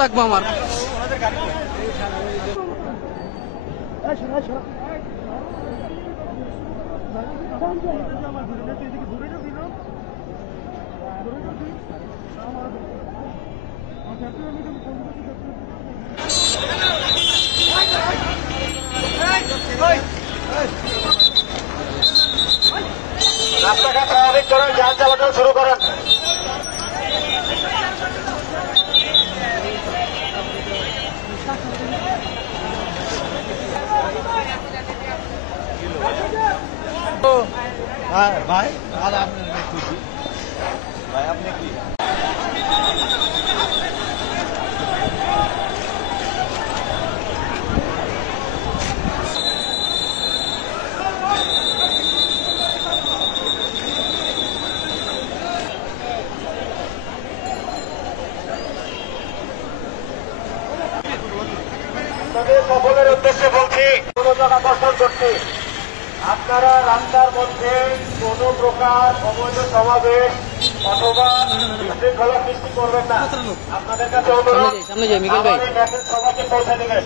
লাগবে আমার। রাস্তাঘাট স্বাভাবিক করেন, যান চলাচল শুরু করেন। ভাই আপনি কি সকলের উদ্দেশ্যে বলছি, মনোযোগ আকর্ষণ করছি, আপনারা রাস্তার মধ্যে কোন প্রকার অবৈধ সমাবেশ অথবা বিশৃঙ্খলা সৃষ্টি করবেন না। আপনাদের কাছে অনুরোধ, মেসেজ সবাইকে পৌঁছে দিবেন।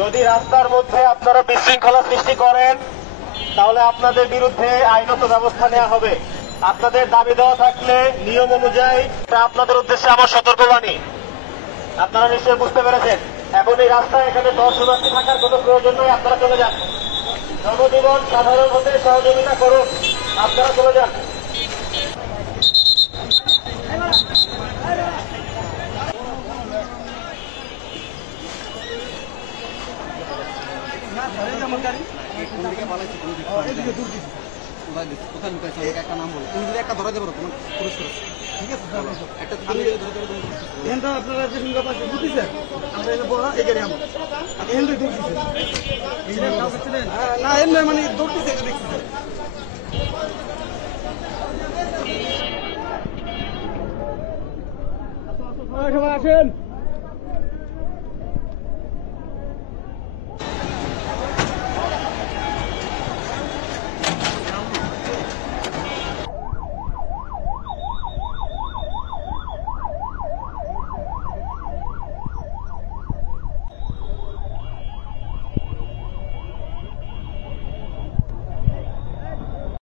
যদি রাস্তার মধ্যে আপনারা বিশৃঙ্খলা সৃষ্টি করেন তাহলে আপনাদের বিরুদ্ধে আইনত ব্যবস্থা নেওয়া হবে। আপনাদের দাবি দেওয়া থাকলে নিয়ম অনুযায়ী আপনাদের উদ্দেশ্যে আমার সতর্কবাণী। আপনারা নিশ্চয়ই বুঝতে পেরেছেন। এখন এই রাস্তায় এখানে দর্শনার্থী থাকার কোনো প্রয়োজন নেই, আপনারা চলে যান। জনজীবন সাধারণ হতে সহযোগিতা করুন, আপনারা চলে যান। একটা নাম বলো, তুমি যদি একটা ধরা দেবো তোমার পুরস্কার, ঠিক আছে? একটা আপনারা যে বুঝতেছেন আমরা এই গাড়ি আমার না এমনি মানে দৌড়তেছে দেখতেছে। সবাই আসেন।